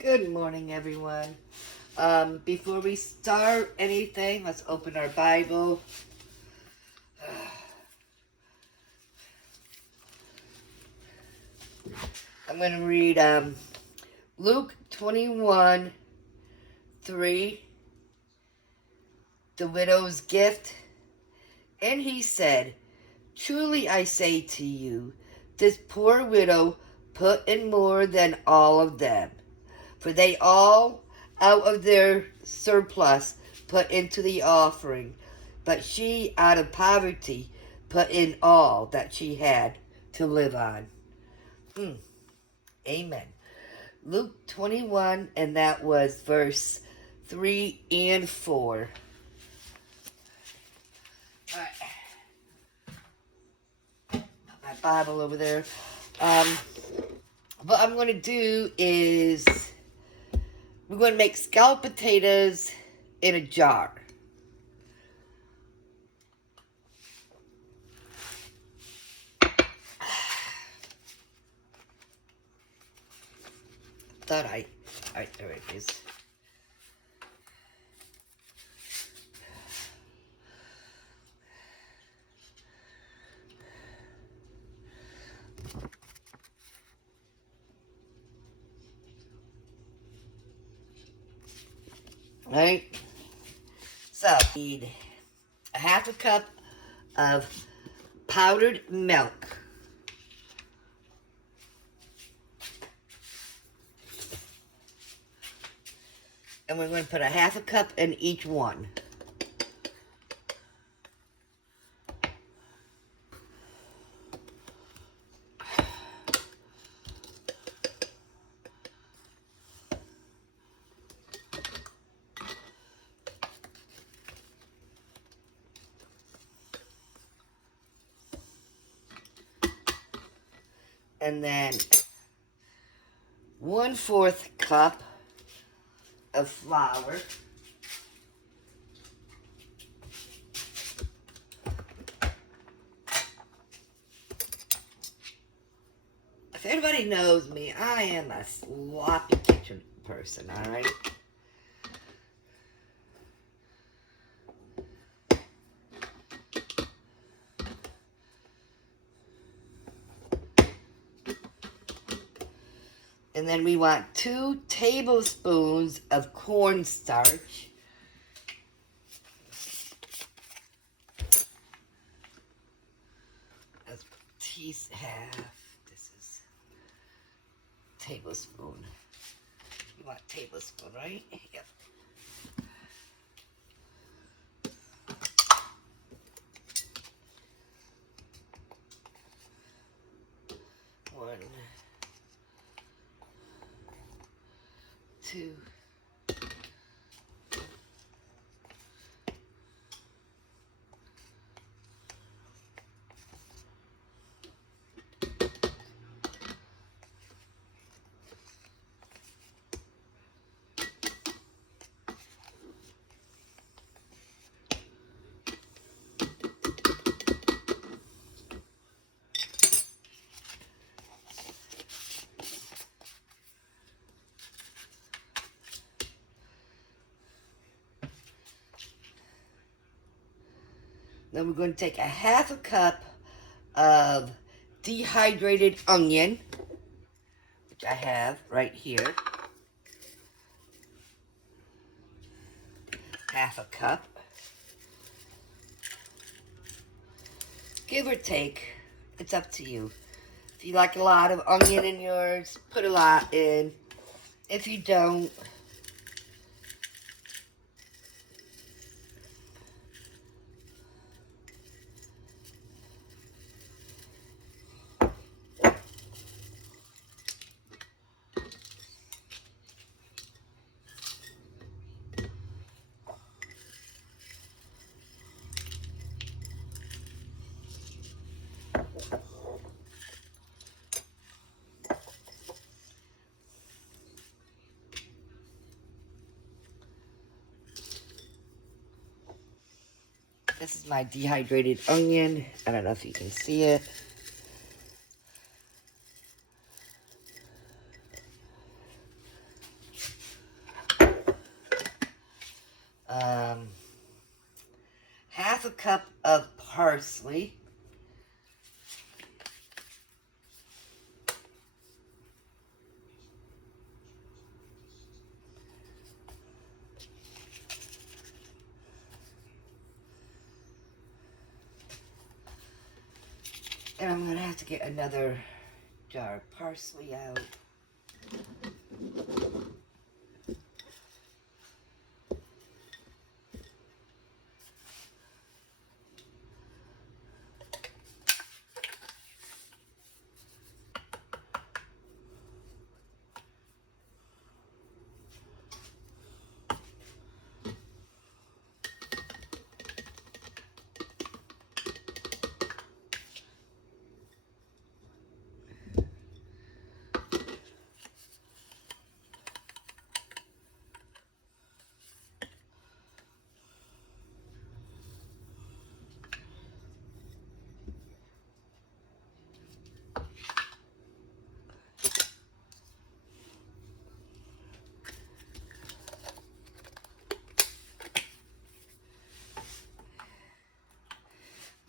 Good morning, everyone. Before we start anything, let's open our Bible. I'm going to read Luke 21:3, the widow's gift. And he said, "Truly I say to you, this poor widow put in more than all of them. For they all, out of their surplus, put into the offering. But she, out of poverty, put in all that she had to live on." Amen. Luke 21, and that was verse 3 and 4. All right. Put my Bible over there. What I'm going to do is we're going to make scalloped potatoes in a jar. Alright, there it is. Right? So, need a half a cup of powdered milk. And we're going to put a half a cup in each one. And then 1/4 cup of flour. If anybody knows me, I am a sloppy kitchen person, alright? And then we want 2 tablespoons of cornstarch. That's half. This is tablespoon. You want tablespoon, right? Yep. One, 2. Then we're going to take a half a cup of dehydrated onion, which I have right here. Half a cup. Give or take. It's up to you. If you like a lot of onion in yours, put a lot in. If you don't, this is my dehydrated onion. I don't know if you can see it. half a cup of parsley, and I'm going to have to get another jar of parsley out.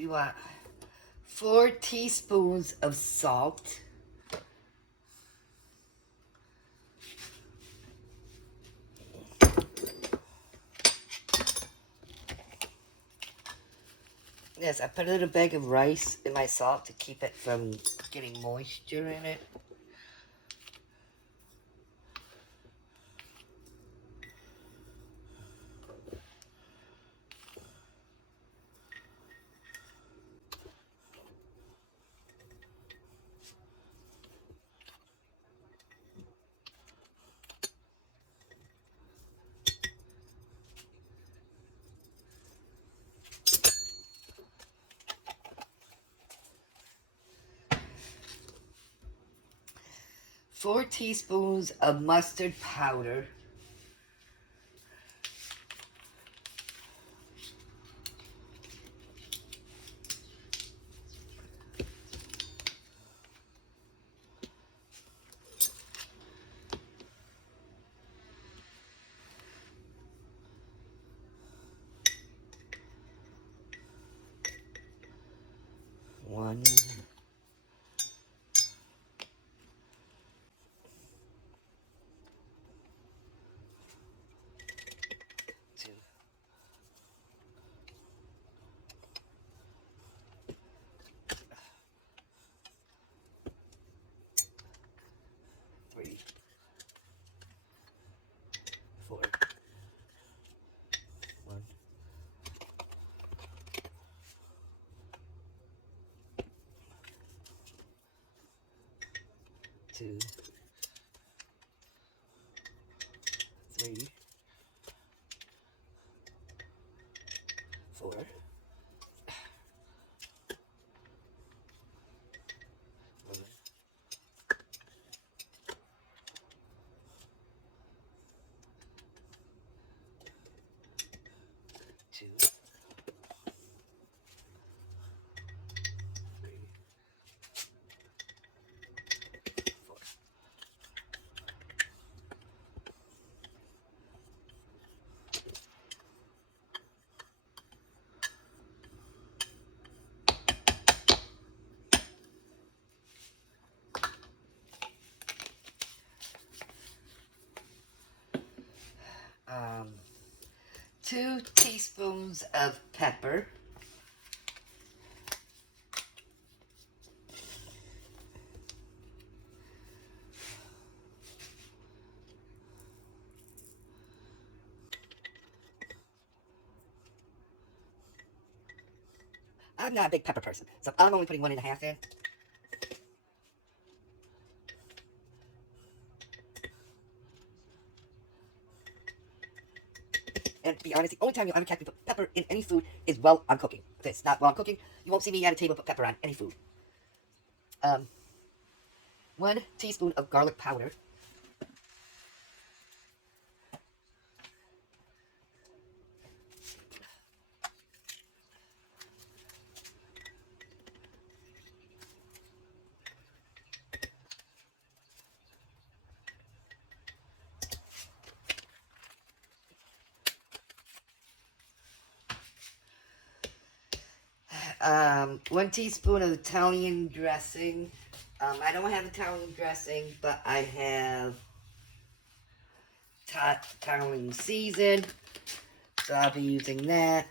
We want 4 teaspoons of salt. Yes, I put a little bag of rice in my salt to keep it from getting moisture in it. Four teaspoons of mustard powder. One. Two. Three. Four. One. Two. Three. Four. One. Two. Three. Four. Um, 2 teaspoons of pepper. I'm not a big pepper person, so I'm only putting 1.5 in. And to be honest, the only time you'll ever catch me put pepper in any food is while I'm cooking. If it's not while I'm cooking, you won't see me at a table put pepper on any food. 1 teaspoon of garlic powder. 1 teaspoon of Italian dressing. I don't have Italian dressing, but I have Italian season, so I'll be using that.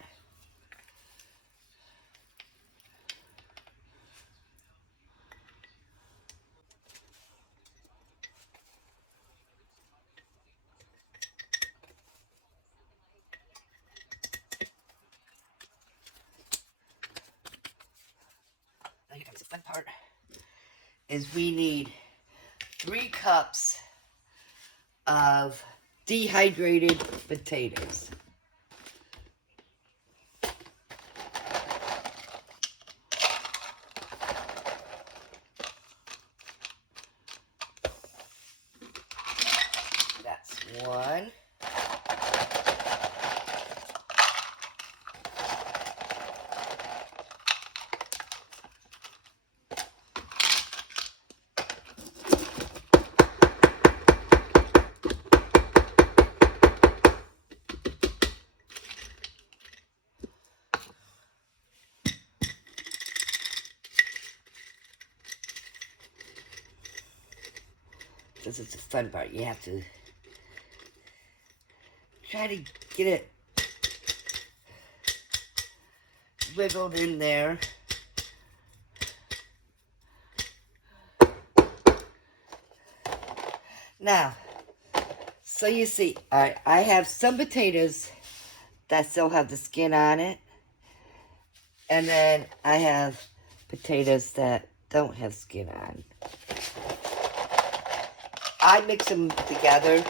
Now here comes the fun part, is we need 3 cups of dehydrated potatoes. That's 1. This is the fun part. You have to try to get it wiggled in there. Now, so you see, I have some potatoes that still have the skin on it. And then I have potatoes that don't have skin on. I mix them together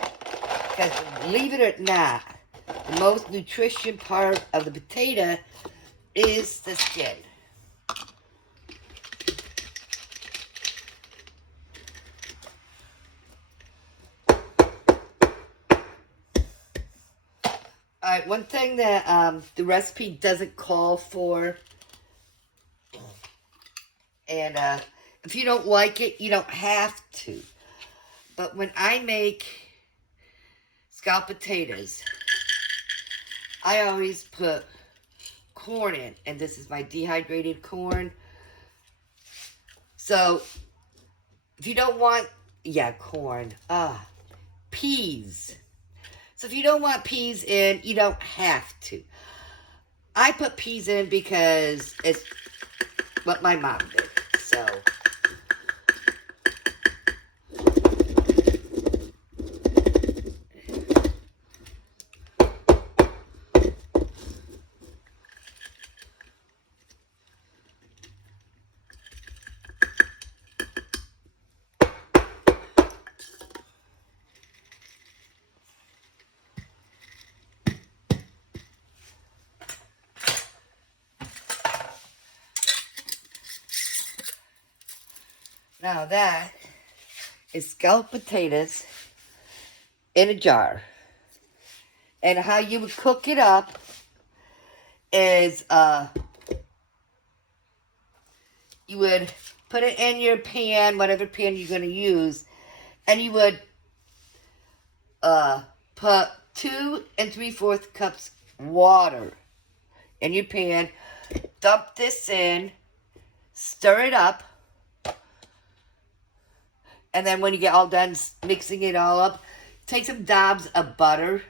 because, believe it or not, the most nutrition part of the potato is the skin. Alright, one thing that the recipe doesn't call for, and if you don't like it, you don't have to. But when I make scalloped potatoes, I always put corn in. And this is my dehydrated corn. So, if you don't want, corn. Peas. So if you don't want peas in, you don't have to. I put peas in because it's what my mom did. So... Now that is scalloped potatoes in a jar. And how you would cook it up is you would put it in your pan, whatever pan you're going to use, and you would put 2 3/4 cups water in your pan. Dump this in, stir it up. And then when you get all done mixing it all up, take some dabs of butter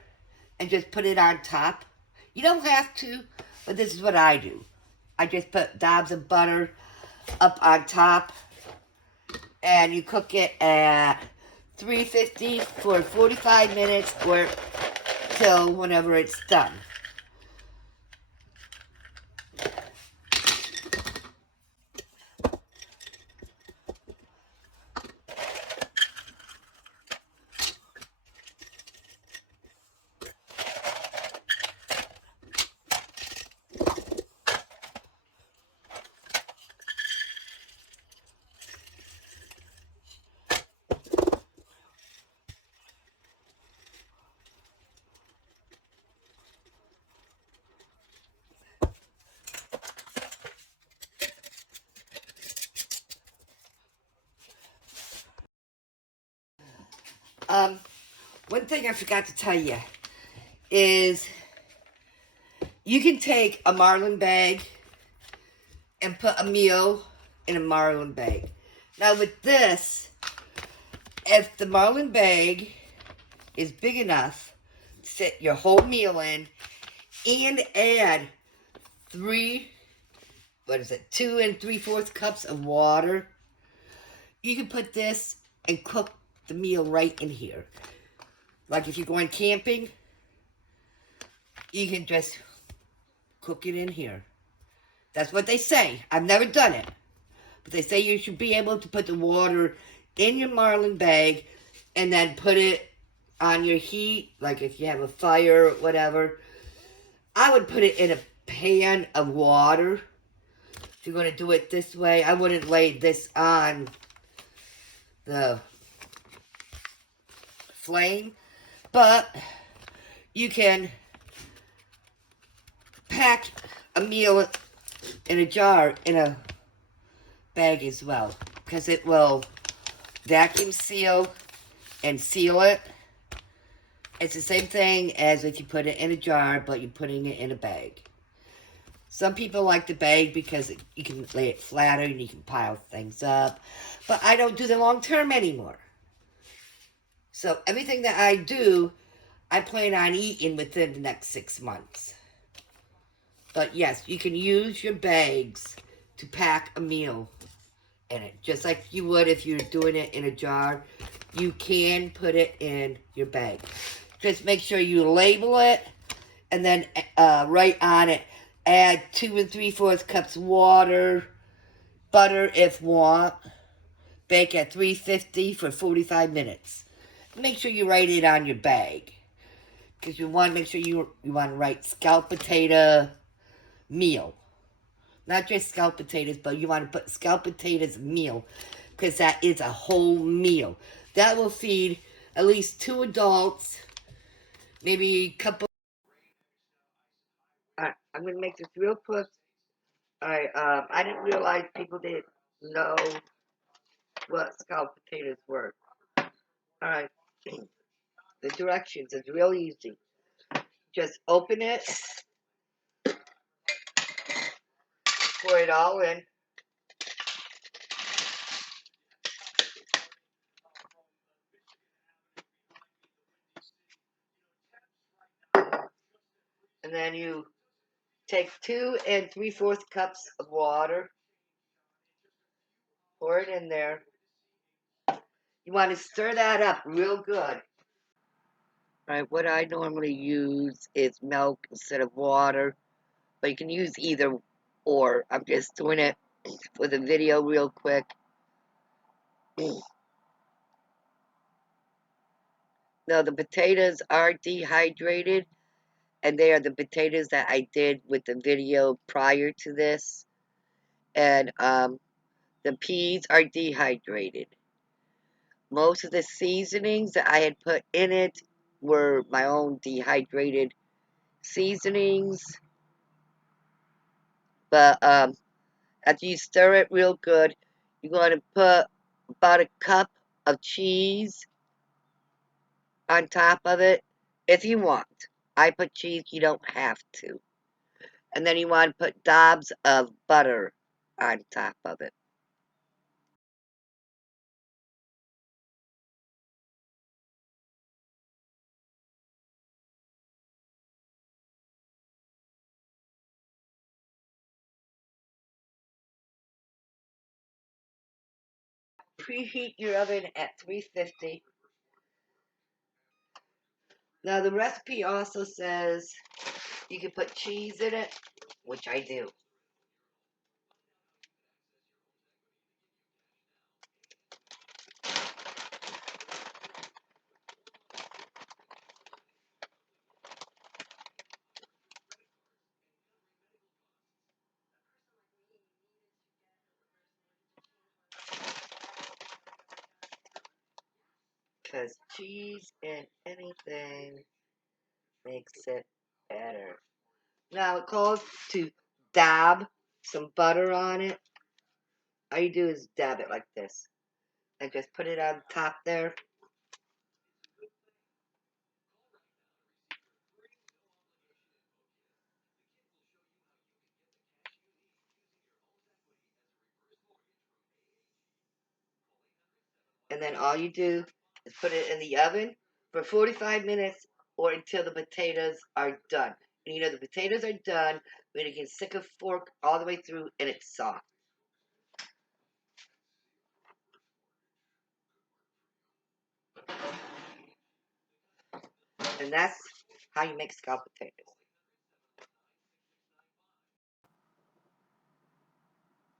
and just put it on top. You don't have to, but this is what I do. I just put dabs of butter up on top. And you cook it at 350 for 45 minutes or till whenever it's done. One thing I forgot to tell you is you can take a marlin bag and put a meal in a marlin bag. Now with this, if the marlin bag is big enough to fit your whole meal in and add 2 and 3/4 cups of water, you can put this and cook the meal right in here. Like if you're going camping, you can just cook it in here. That's what they say. I've never done it. But they say you should be able to put the water in your marlin bag and then put it on your heat, like if you have a fire or whatever. I would put it in a pan of water. If you're going to do it this way, I wouldn't lay this on the flame. But you can pack a meal in a jar in a bag as well, because it will vacuum seal and seal it. It's the same thing as if you put it in a jar, but you're putting it in a bag. Some people like the bag because you can lay it flatter and you can pile things up. But I don't do the long term anymore. So everything that I do, I plan on eating within the next 6 months. But yes, you can use your bags to pack a meal in it. Just like you would if you're doing it in a jar. You can put it in your bag. Just make sure you label it and then write on it, add 2 and 3/4 cups water, butter if want, bake at 350 for 45 minutes. Make sure you write it on your bag, because you want to make sure you want to write scalloped potato meal. Not just scalloped potatoes, but you want to put scalloped potatoes meal, because that is a whole meal. That will feed at least 2 adults, maybe a couple. Alright, I'm going to make this real quick. Alright, I didn't realize people didn't know what scalloped potatoes were. Alright, the directions is real easy. Just open it, pour it all in, and then you take 2 and 3/4 cups of water, pour it in there. You want to stir that up real good. Alright, what I normally use is milk instead of water, but you can use either or. I'm just doing it for the video real quick. Now, the potatoes are dehydrated, and they are the potatoes that I did with the video prior to this. And the peas are dehydrated. Most of the seasonings that I had put in it were my own dehydrated seasonings. But after you stir it real good, you're going to put about a cup of cheese on top of it if you want. I put cheese, you don't have to. And then you want to put dobs of butter on top of it. Preheat your oven at 350. Now the recipe also says you can put cheese in it, which I do. Because cheese in anything makes it better. Now it calls to dab some butter on it. All you do is dab it like this. And just put it on top there. And then all you do is put it in the oven for 45 minutes or until the potatoes are done. And you know the potatoes are done when you can stick a fork all the way through and it's soft. And that's how you make scalloped potatoes.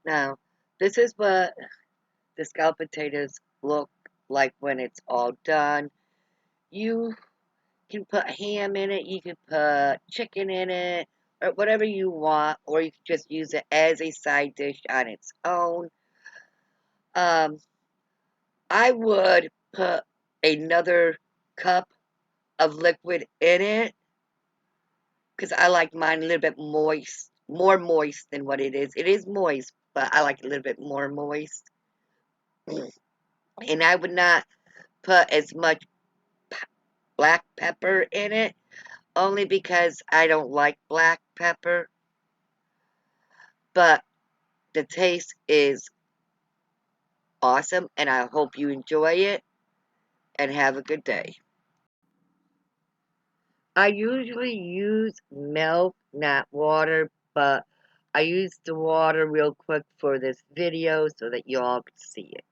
Now, this is what the scalloped potatoes look like when it's all done. You can put ham in it, you can put chicken in it, or whatever you want, or you can just use it as a side dish on its own. Um, I would put another cup of liquid in it because I like mine a little bit moist, more moist than what it is. It is moist, but I like it a little bit more moist. And I would not put as much black pepper in it, only because I don't like black pepper. But the taste is awesome, and I hope you enjoy it, and have a good day. I usually use milk, not water, but I used the water real quick for this video so that y'all could see it.